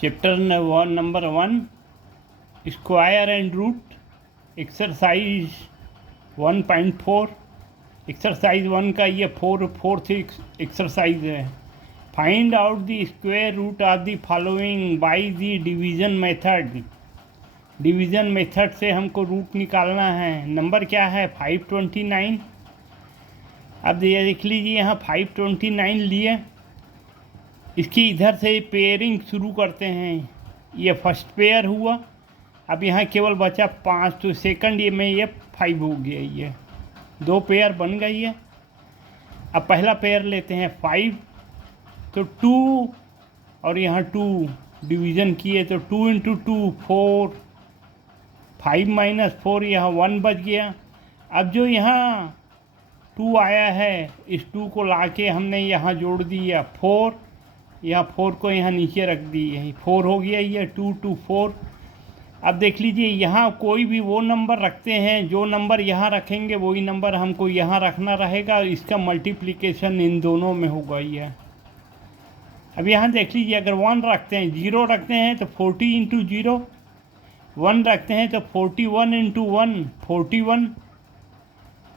Chapter number 1 square and root exercise 1.4। Exercise 1 का ये fourth exercise है। Find out the square root of the following by the division method. Division method से हमको root निकालना है। Number क्या है 529। अब ये देख लीजिए यहाँ 529 लिए, इसकी इधर से पेयरिंग शुरू करते हैं। ये फर्स्ट पेयर हुआ, अब यहाँ केवल बचा 5, तो सेकंड ये में ये 5 हो गया। ये 2 पेयर बन गई है। अब पहला पेयर लेते हैं 5, तो 2 और यहाँ 2 डिवीज़न किए तो 2 × 2 4, 5 - 4 यहाँ 1 बच गया। अब जो यहाँ 2 आया है, इस 2 को लाके हमने यहाँ जोड़ दिया 4, या 4 को यहाँ नीचे रख दिए, 4 हो गया ये 2 2 4। अब देख लीजिए यहाँ कोई भी वो नंबर रखते हैं, जो नंबर यहाँ रखेंगे वही नंबर हमको यहाँ रखना रहेगा। इसका मल्टीप्लिकेशन इन दोनों में होगा ये। अब यहाँ देख लीजिए, अगर 1 रखते हैं, 0 रखते हैं तो 40 × 0, 1 रखते हैं तो 41 × 1 41,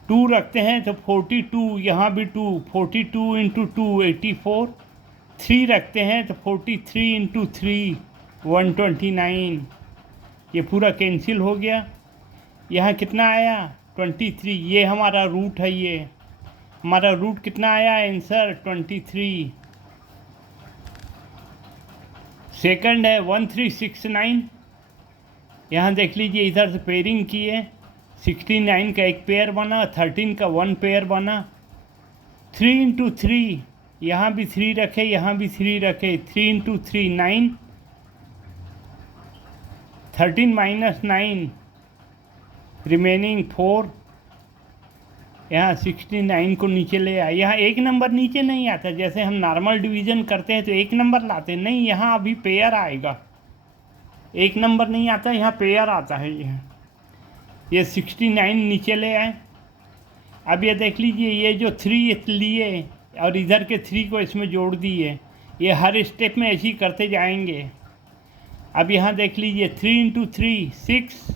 2 रखते हैं तो 42, यहाँ भी 2, 42 × 2 84, 3 रखते हैं तो 43 × 3 129। ये पूरा कैंसिल हो गया। यहाँ कितना आया 23। ये हमारा रूट है। ये हमारा रूट कितना आया आंसर 23। सेकंड है 1369। यहाँ देख लीजिए, इधर से पेयरिंग किए, 69 का एक पेयर बना, 13 का 1 पेयर बना। 3 × 3, यहाँ भी 3 रखे, यहाँ भी 3 रखे, 3 × 3 9, 13 - 9 रिमेनिंग 4। यहाँ 69 को नीचे ले आए। यहाँ एक नंबर नीचे नहीं आता, जैसे हम नॉर्मल डिवीज़न करते हैं तो एक नंबर लाते नहीं, यहाँ अभी पेयर आएगा। एक नंबर नहीं आता, यहाँ पेयर आता है। ये 69 नीचे ले आए। अब ये देख लीजिए, ये जो 3 लिए और इधर के 3 को इसमें जोड़ दिए। ये हर स्टेप में ऐसे ही करते जाएंगे। अब यहाँ देख लीजिए 3 × 3 6।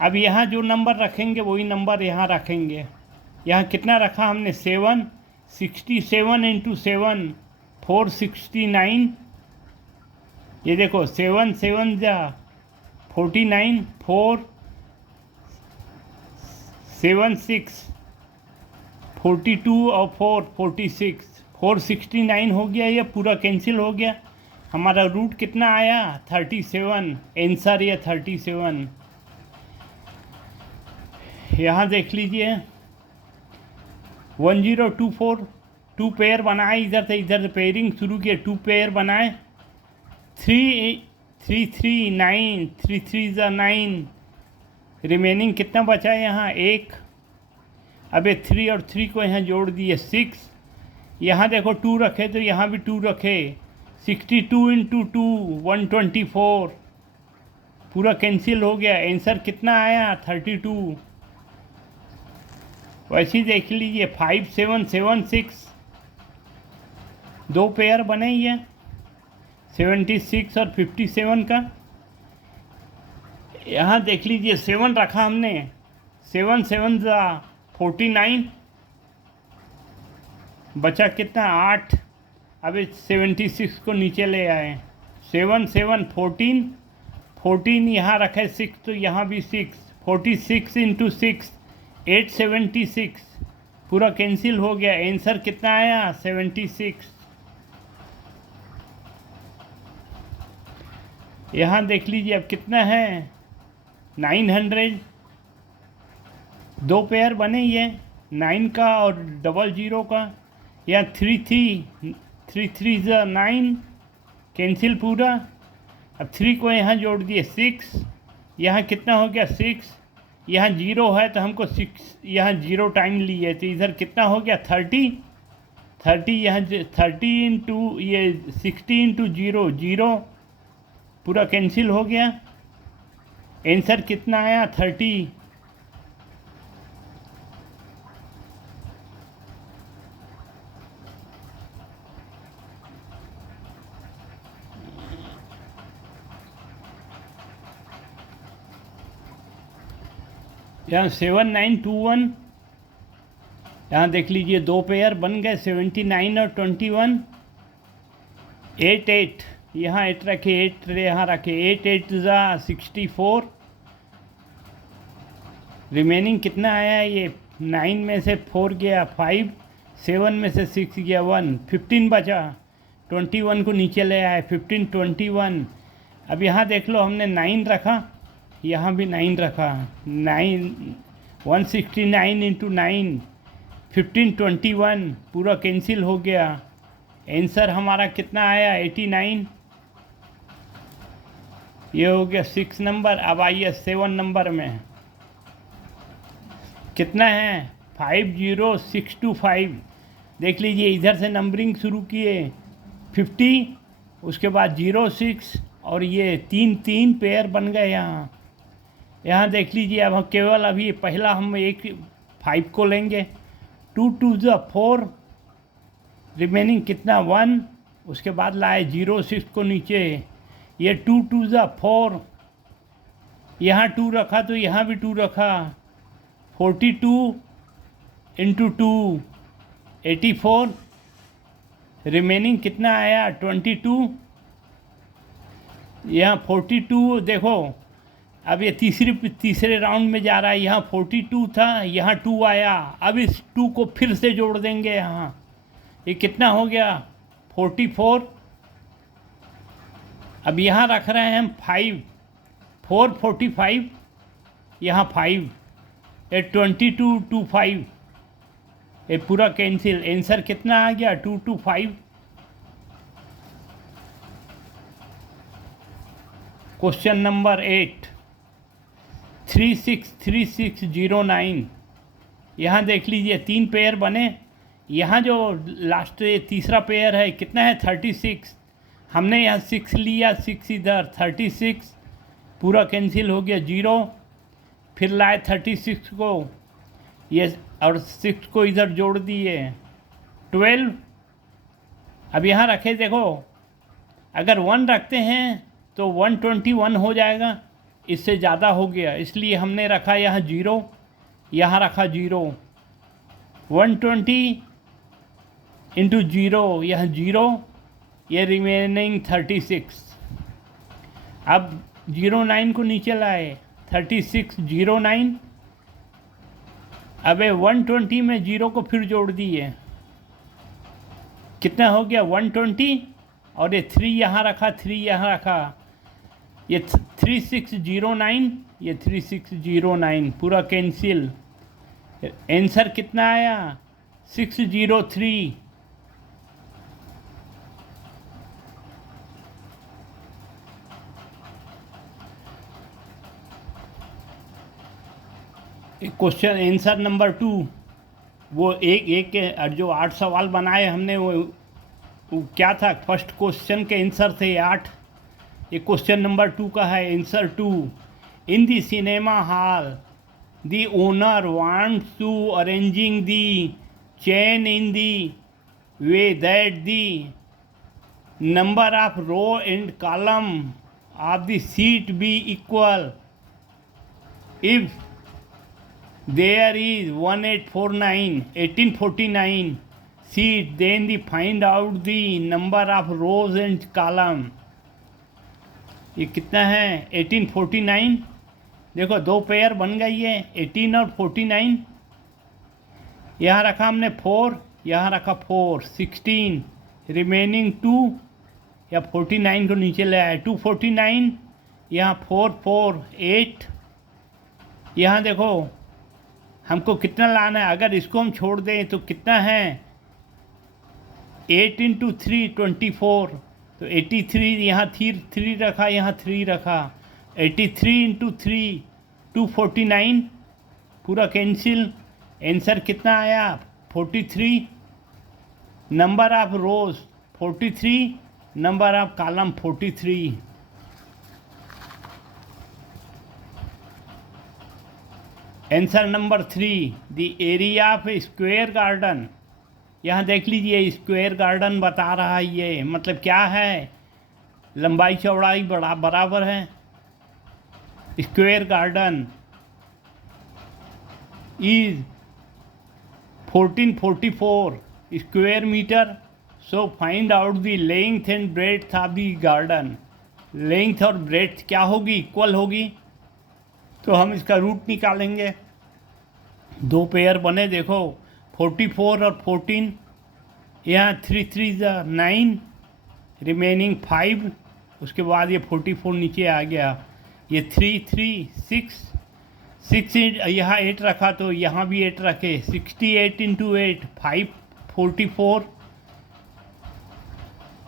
अब यहाँ जो नंबर रखेंगे वही नंबर यहाँ रखेंगे। यहाँ कितना रखा हमने 7, 67 × 7 469। ये देखो 7 7 जा 49, 4 7 6 42 और 4 46, 469 हो गया। ये पूरा कैंसिल हो गया। हमारा रूट कितना आया 37। आंसर ये 37। यहाँ देख लीजिए 1024, 2 पेयर बनाए, इधर से पेयरिंग शुरू किए, 2 पेयर बनाए। 3 3 3 9 3 3 9 रिमेनिंग कितना बचा यहाँ 1। अब ये 3 और 3 को यहाँ जोड़ दिए 6। यहाँ देखो 2 रखे तो यहाँ भी 2 रखे, 62 × 2 124। पूरा कैंसिल हो गया। आंसर कितना आया 32। वैसे ही देख लीजिए 5 7 7 6, 2 पेयर बने ही है 76 और 57 का। यहाँ देख लीजिए 7 रखा हमने, 7 7 जा 49, बचा कितना 8। अब 76 को नीचे ले आए, 7 7 14, 14 यहाँ रखे 6 तो यहाँ भी 6, 46 × 6 876। पूरा कैंसिल हो गया। आंसर कितना आया 76। यहाँ देख लीजिए अब कितना है 900। 2 पेयर बने ही है, 9 का और 00 का। यहाँ 3 3 जा 9 कैंसिल पूरा। अब 3 को यहाँ जोड़ दिए 6। यहाँ कितना हो गया 6। यहाँ 0 है तो हमको 6 यहाँ 0 टाइम लिए, तो इधर कितना हो गया 30। 30 यहाँ 30 × ये 60 × 0 0। पूरा कैंसिल हो गया। आंसर कितना आया 30। यहाँ 7921, यहाँ देख लीजिए दो पेयर बन गए 79 और 21। 8 यहाँ 8 रखे, 8 यहाँ रखे, 8 ज़ा 64। रिमेनिंग कितना आया ये? 9 में से 4 गया 5, 7 में से 6 गया 1, 15 बचा। 21 को नीचे ले आए, 15 21। अब यहाँ देख लो हमने 9 रखा, यहाँ भी 9 रखा, 9 169 इंटू 9 15 21 पूरा कैंसिल हो गया। आंसर हमारा कितना आया? 89। ये हो गया 6 नंबर। अब आइए 7 नंबर में कितना है? 50625। देख लीजिए इधर से नंबरिंग शुरू किए 50, उसके बाद 06 और ये 3 पेयर बन गए यहाँ देख लीजिए। अब हम केवल अभी पहला हम एक 5 को लेंगे। 2 2 ज़ा 4, रिमेनिंग कितना? 1। उसके बाद लाए 06 को नीचे, ये 2 2 ज़ा 4, यहाँ 2 रखा तो यहाँ भी 2 रखा। 42 इंटू 2 84, रिमेनिंग कितना आया? 22। यहाँ 42 देखो, अब ये तीसरे राउंड में जा रहा है। यहाँ 42 था, यहाँ 2 आया, अब इस 2 को फिर से जोड़ देंगे यहाँ। ये कितना हो गया? 44। अब यहाँ रख रहे हैं हम 5, 4 45, यहाँ 5, ये 22 25, ये पूरा कैंसिल। आंसर कितना आ गया? 225। Question number 8, 363609। यहाँ देख लीजिए 3 पेयर बने। यहाँ जो लास्ट तीसरा पेयर है कितना है? 36। हमने यहाँ 6 लिया, 6 इधर, 36 पूरा कैंसिल हो गया, 0। फिर लाए 36 को, ये और 6 को इधर जोड़ दिए, 12। अब यहाँ रखे, देखो अगर 1 रखते हैं तो 121 हो जाएगा, इससे ज़्यादा हो गया, इसलिए हमने रखा यहाँ 0, यहाँ रखा 0। 120 इंटू 0, यह 0, ये रिमेनिंग 36। अब 09 को नीचे लाए, 3609। अब 120 में 0 को फिर जोड़ दिए, कितना हो गया? 120। और ये 3 यहाँ रखा, 3 यहाँ रखा, ये 3609, ये 3609 पूरा कैंसिल। आंसर कितना आया? 603। क्वेश्चन आंसर नंबर 2, वो एक जो 8 सवाल बनाए हमने, वो क्या था? फर्स्ट क्वेश्चन के आंसर थे 8। ये क्वेश्चन नंबर 2 का है answer 2। In the cinema hall the owner wants to arranging the chain in the way that the number of row and column of the seat be equal. If there is 1849 seat, then find out the number of rows and column। ये कितना है? 1849। देखो 2 pair बन गई है, 18 और 49। यहाँ रखा हमने 4, यहाँ रखा 4, 16, रिमेनिंग 2, या 49 को नीचे ले आए, 249, यहाँ 4 4 8। यहाँ देखो हमको कितना लाना है, अगर इसको हम छोड़ दें तो कितना है? 8 इंटू 3 24, तो 83, यहाँ 3 रखा, यहाँ 3 रखा, 83 इंटू 3 249 पूरा कैंसिल। आंसर कितना आया? 43। Number of rose 43, number of column 43। Answer number 3, the area of square garden. यहाँ देख लीजिए स्क्वायर गार्डन बता रहा है, ये मतलब क्या है? लंबाई चौड़ाई बराबर है। Square garden is 1444 square meter. So find out the length and breadth of the garden. Length और ब्रेड्थ क्या होगी, इक्वल होगी, तो हम इसका रूट निकालेंगे। दो पेयर बने, देखो 44 और 14, यहाँ 3 3 9, रिमेनिंग 5, उसके बाद ये 44 नीचे आ गया, ये 3 3 6 यहाँ 8 रखा तो यहाँ भी 8 रखे, 68 इंटू 8 544।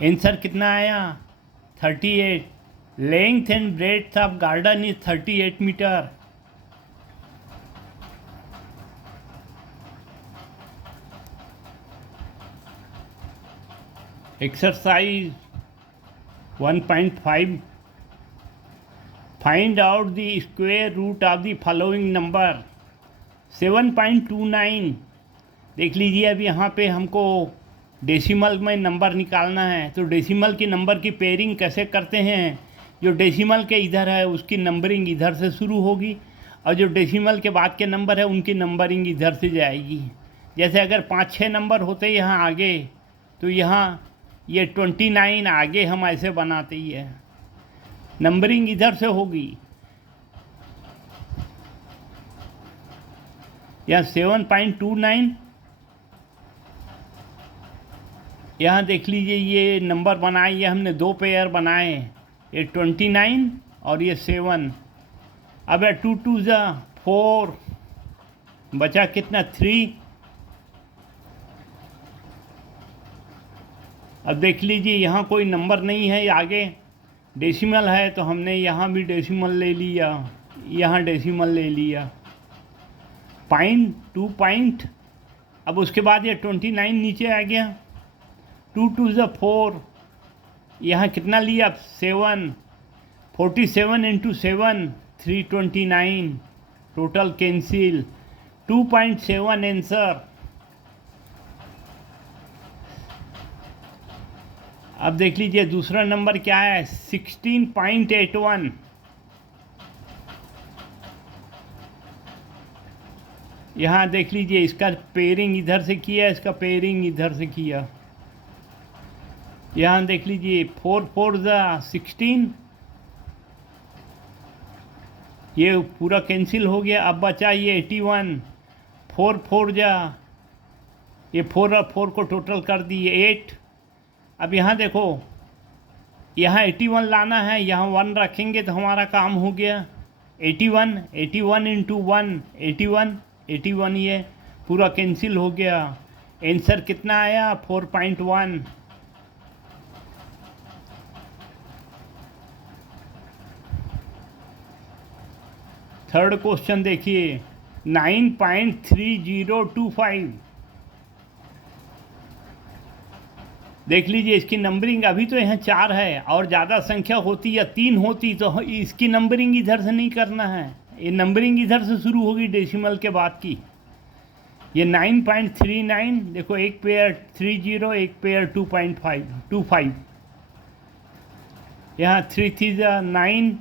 आंसर कितना आया, 38। Length and breadth of garden is 38 metre. Exercise 1.5, find out the square root of the following number. 7.29। देख लीजिए, अब यहाँ पे हमको डेसिमल में नंबर निकालना है, तो डेसिमल की नंबर की पेयरिंग कैसे करते हैं, जो डेसिमल के इधर है उसकी नंबरिंग इधर से शुरू होगी, और जो डेसिमल के बाद के नंबर है उनकी नंबरिंग इधर से जाएगी। जैसे अगर 5-6 नंबर होते यहाँ आगे, तो यहाँ ये 29 आगे हम ऐसे बनाते ही है, नंबरिंग इधर से होगी। यहाँ 7.29, यहाँ देख लीजिए ये नंबर बनाए, ये हमने दो पेयर बनाए, ये 29 और ये 7। अब 2 2 4, बचा कितना, 3। अब देख लीजिए यहाँ कोई नंबर नहीं है, आगे डेसिमल है, तो हमने यहाँ भी डेसिमल ले लिया, यहाँ डेसिमल ले लिया, पॉइंट 2 पॉइंट। अब उसके बाद ये 29 नीचे आ गया, 2 2 4, यहाँ कितना लिया, 7, 47 इंटू 7 329, टोटल कैंसिल, 2.7 आंसर। अब देख लीजिए दूसरा नंबर क्या है, 16.81। यहाँ देख लीजिए इसका पेयरिंग इधर से किया, इसका पेयरिंग इधर से किया। यहाँ देख लीजिए 4 4 16, ये पूरा कैंसिल हो गया। अब बचा ये 81, 4 4 ये 4 और 4 को टोटल कर दिए 8। अब यहाँ देखो, यहाँ 81 लाना है, यहाँ 1 रखेंगे तो हमारा काम हो गया। 81 इंटू 1 81, ये पूरा कैंसिल हो गया। आंसर कितना आया, 4.1। थर्ड क्वेश्चन देखिए, 9.3025। देख लीजिए इसकी नंबरिंग, अभी तो यहाँ 4 है, और ज़्यादा संख्या होती या 3 होती तो इसकी नंबरिंग इधर से नहीं करना है, ये नंबरिंग इधर से शुरू होगी डेसिमल के बाद की। ये 9.39, देखो एक पेयर 30, एक पेयर 2.25, यहाँ 3 3 9,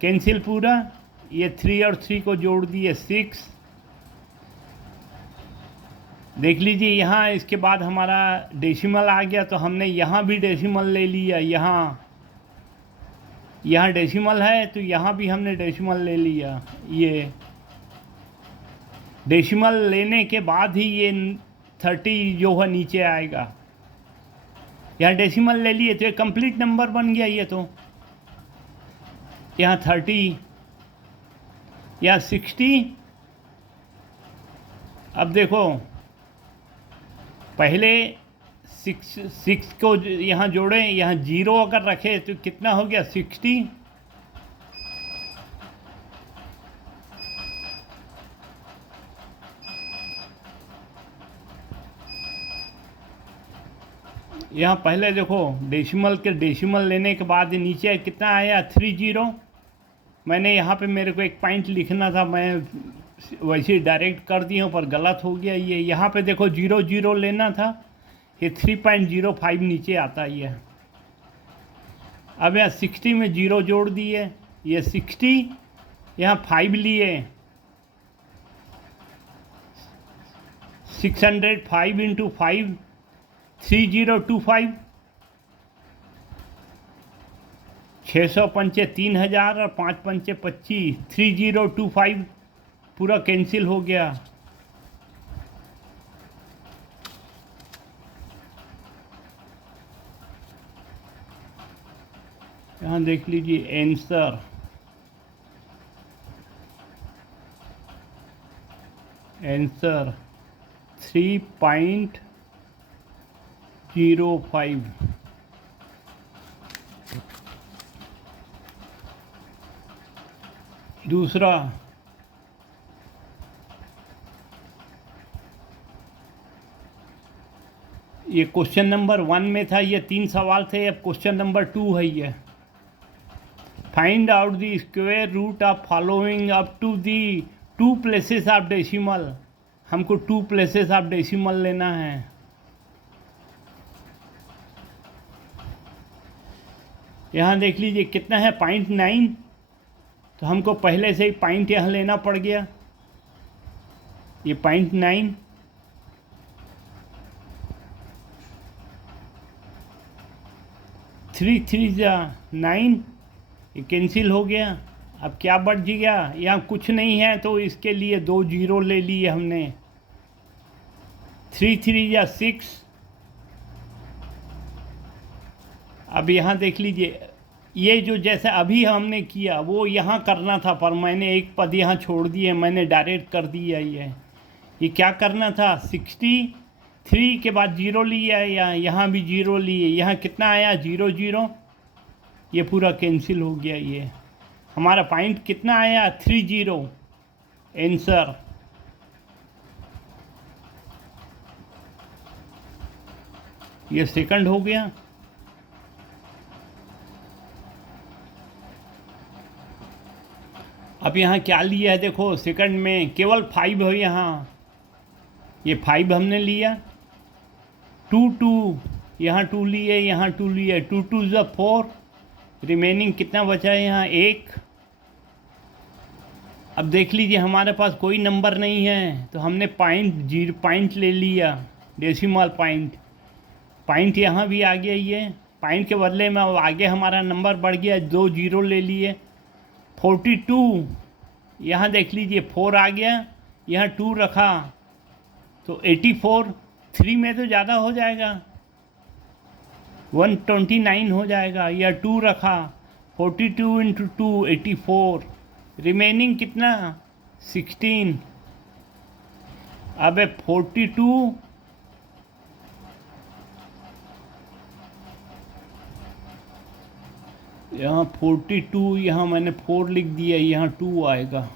कैंसिल पूरा, ये 3 और 3 को जोड़ दिए 6। देख लीजिए यहाँ इसके बाद हमारा डेसिमल आ गया, तो हमने यहाँ भी डेसिमल ले लिया, यहाँ डेसिमल है तो यहाँ भी हमने डेसिमल ले लिया। ये डेसिमल लेने के बाद ही ये 30 जो है नीचे आएगा। यहाँ डेसिमल ले लिए तो ये कंप्लीट नंबर बन गया। ये तो यहाँ 30 या 60। अब देखो पहले 6 को यहाँ जोड़ें, यहाँ 0 अगर रखे तो कितना हो गया, 60। यहाँ पहले देखो डेसिमल लेने के बाद नीचे कितना आया, 30। मैंने यहाँ पे मेरे को एक पॉइंट लिखना था, मैं वैसे डायरेक्ट कर दिया हूँ पर गलत हो गया। ये यहाँ पे देखो 0 0 लेना था, ये 3.05 नीचे आता है ये। अब यहाँ 60 में 0 जोड़ दिए, ये 60, यहाँ 5 लिए, 605 इंटू 5 3025, 600 पंचे 3000 और 5 पंचे 25, 3025 पूरा कैंसिल हो गया। यहाँ देख लीजिए आंसर, आंसर 3.05। दूसरा, ये क्वेश्चन नंबर 1 में था, ये 3 सवाल थे, अब क्वेश्चन नंबर 2 है ये। Find out the square root of following up to the 2 places of decimal. हमको 2 प्लेसेस ऑफ डेसिमल लेना है। यहाँ देख लीजिए कितना है 0.9, तो हमको पहले से ही पॉइंट यहाँ लेना पड़ गया। ये 0.9, थ्री 9, ये कैंसिल हो गया। अब क्या बढ़ गया, यहाँ कुछ नहीं है तो इसके लिए 2 जीरो ले लिए हमने। 3 6। अब यहाँ देख लीजिए, ये जो जैसे अभी हमने किया वो यहाँ करना था, पर मैंने एक पद यहाँ छोड़ दिए, मैंने डायरेक्ट कर दिया। ये क्या करना था, 63 के बाद 0 लिया, यहाँ भी 0 लिए, यहाँ कितना आया 0 0, ये पूरा कैंसिल हो गया। ये हमारा पॉइंट कितना आया 30, आंसर। ये सेकंड हो गया। अब यहाँ क्या लिया है देखो, सेकंड में केवल 5 है यहाँ, ये 5 हमने लिया। 2 2, यहाँ 2 लिए, यहाँ 2 लिए, 2 2 ज़ा 4, रिमेनिंग कितना बचा है यहाँ 1। अब देख लीजिए हमारे पास कोई नंबर नहीं है, तो हमने पॉइंट ले लिया, डेसिमल पॉइंट यहाँ भी आ गया। ये पॉइंट के बदले में अब आगे हमारा नंबर बढ़ गया, 2 जीरो ले लिए। 42, यहाँ देख लीजिए 4 आ गया, यहाँ 2 रखा तो 84, 3 में तो ज़्यादा हो जाएगा, 129 हो जाएगा। या 2 रखा, 42 इंटू 2 84, रिमेनिंग कितना 16। अब 42, यहाँ 42, यहाँ मैंने 4 लिख दिया, यहाँ 2 आएगा।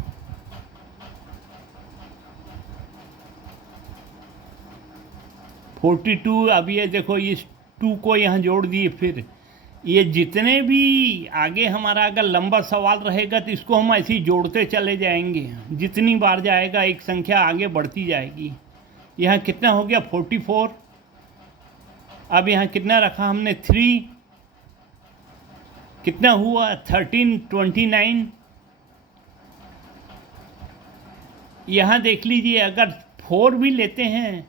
अब ये देखो, इस 2 को यहाँ जोड़ दिए। फिर ये जितने भी आगे हमारा अगर लंबा सवाल रहेगा तो इसको हम ऐसे ही जोड़ते चले जाएंगे, जितनी बार जाएगा एक संख्या आगे बढ़ती जाएगी। यहाँ कितना हो गया 44। अब यहाँ कितना रखा हमने 3, कितना हुआ 13 29। यहाँ देख लीजिए अगर 4 भी लेते हैं,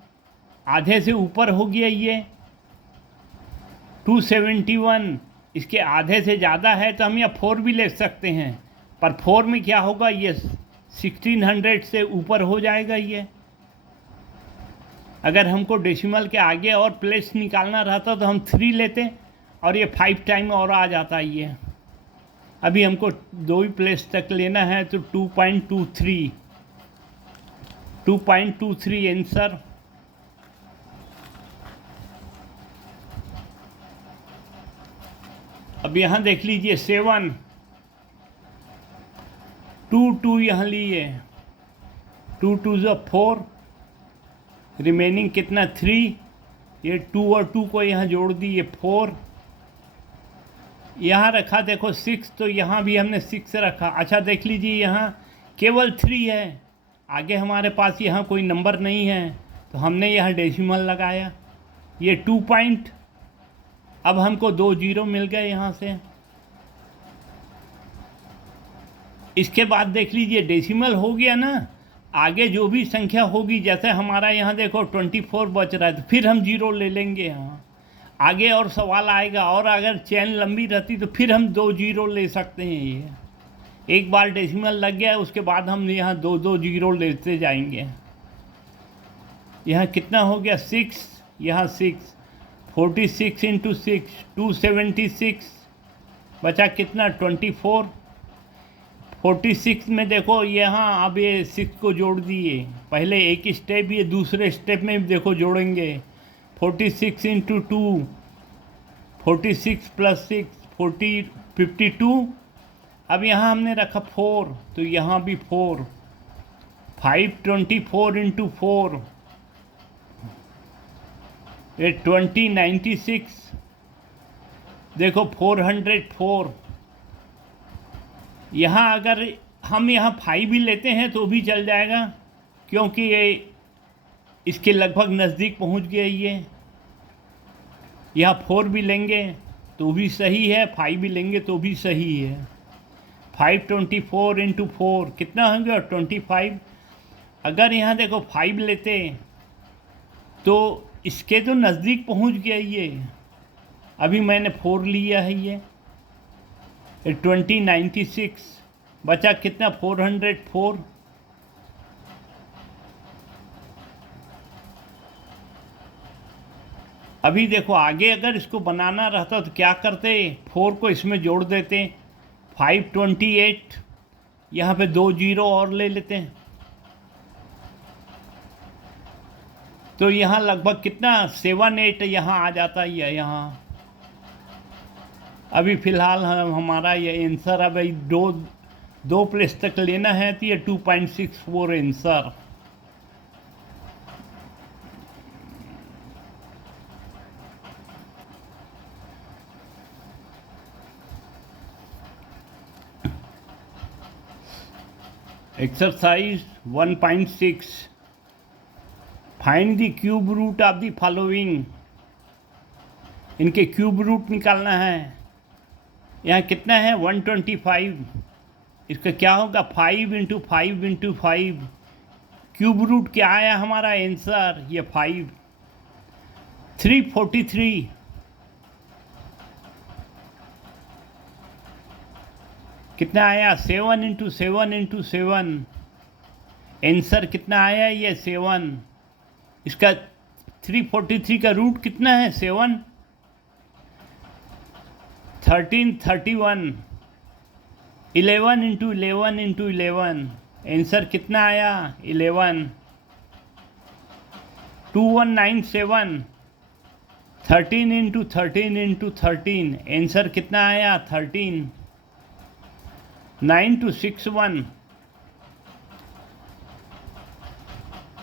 आधे से ऊपर हो गया ये 271, इसके आधे से ज़्यादा है तो हम यहाँ 4 भी ले सकते हैं, पर 4 में क्या होगा, ये 1600 से ऊपर हो जाएगा। ये अगर हमको डेसिमल के आगे और प्लेस निकालना रहता तो हम 3 लेते और ये 5 टाइम और आ जाता। ये अभी हमको 2 ही प्लेस तक लेना है, तो 2.23 आंसर। अब यहाँ देख लीजिए 7, 2 यहाँ लिए, 2 2 ज़ा 4, रिमेनिंग कितना 3। ये 2 और 2 को यहाँ जोड़ दी, ये 4। यहाँ रखा देखो 6, तो यहाँ भी हमने 6 रखा। अच्छा देख लीजिए यहाँ केवल 3 है, आगे हमारे पास यहाँ कोई नंबर नहीं है, तो हमने यहाँ डेसिमल लगाया। ये 2 पॉइंट, अब हमको 2 जीरो मिल गए यहाँ से। इसके बाद देख लीजिए डेसिमल हो गया ना, आगे जो भी संख्या होगी, जैसे हमारा यहाँ देखो 24 बच रहा है, तो फिर हम 0 ले लेंगे यहाँ। आगे और सवाल आएगा, और अगर चेन लंबी रहती तो फिर हम 2 0 ले सकते हैं। ये एक बार डेसिमल लग गया, उसके बाद हम यहाँ 2 0 लेते जाएंगे। यहाँ कितना हो गया 6, यहाँ 6, 46 इंटू 6 276, बचा कितना 24। 46 में देखो यहाँ अब ये 6 को जोड़ दिए, पहले एक स्टेप, ये दूसरे स्टेप में देखो जोड़ेंगे। 46 इंटू 2 46 प्लस 6 52। अब यहाँ हमने रखा 4, तो यहाँ भी 4। 524 इंटू 4 ये 96। देखो 404। यहाँ अगर हम यहाँ 5 भी लेते हैं तो भी चल जाएगा, क्योंकि ये इसके लगभग नज़दीक पहुँच गया। ये यहाँ 4 भी लेंगे तो भी सही है, 5 भी लेंगे तो भी सही है। 524 इंटू 4 कितना हो गया 25। अगर यहाँ देखो 5 लेते तो इसके तो नज़दीक पहुँच गया ये, अभी मैंने 4 लिया है। ये 96 बचा कितना 404। अभी देखो आगे अगर इसको बनाना रहता तो क्या करते, 4 को इसमें जोड़ देते। 528, यहाँ पे 2 0 और ले लेते हैं, तो यहाँ लगभग कितना 78 यहाँ आ जाता है। यहाँ अभी फ़िलहाल हमारा ये आंसर, अब दो प्लेस तक लेना है तो ये 2.64 answer. Exercise 1.6 find the cube root of the following. इनके क्यूब रूट निकालना है। यहाँ कितना है 125, इसका क्या होगा 5 इंटू 5 इंटू 5। क्यूब रूट क्या आया हमारा आंसर, ये 5। 343, कितना आया 7 इंटू 7 इंटू 7। आंसर कितना आया ये 7। इसका 343 का रूट कितना है 7। 1331। 11 इंटू 11 इंटू 11। आंसर कितना आया 11। 2197। 13 इंटू 13 इंटू 13। आंसर कितना आया 13। 9261।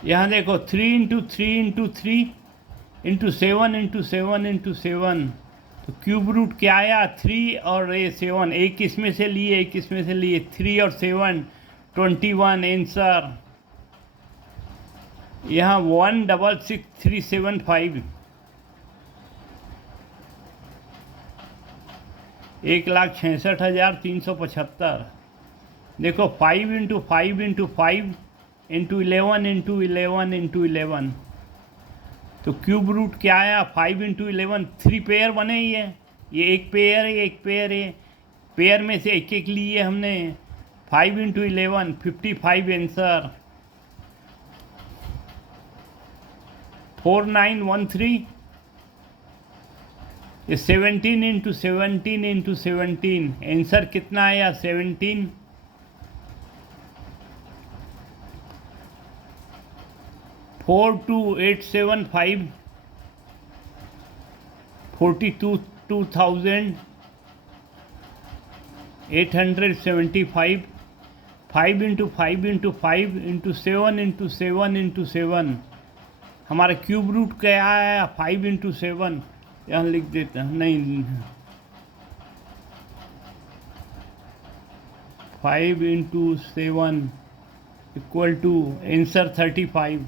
यहाँ देखो 3 into 3 into 3 into 7 into 7 into 7। तो क्यूब रूट क्या आया 3 और ये 7, एक इसमें से लिए एक इसमें से लिए, 3 और 7 21 आंसर। यहाँ 166375। 1,66,375। देखो 5 into 5 into 5 into 11 into 11 into 11। तो क्यूब रूट क्या आया 5 इंटू 11। 3 पेयर बने ही है, ये एक पेयर है एक पेयर है, पेयर में से एक एक लिए हमने। 5 इंटू 11 55 आंसर। 4913। ये 17 इंटू 17 इंटू 17। आंसर कितना आया 17। 42875। 42,875। 5 into 5 into 5 into 7 into 7 into 7। हमारा क्यूब रूट क्या आया 5 इंटू 7। यहाँ लिख देता नहीं, 5 इंटू 7 इक्वल टू आंसर 35।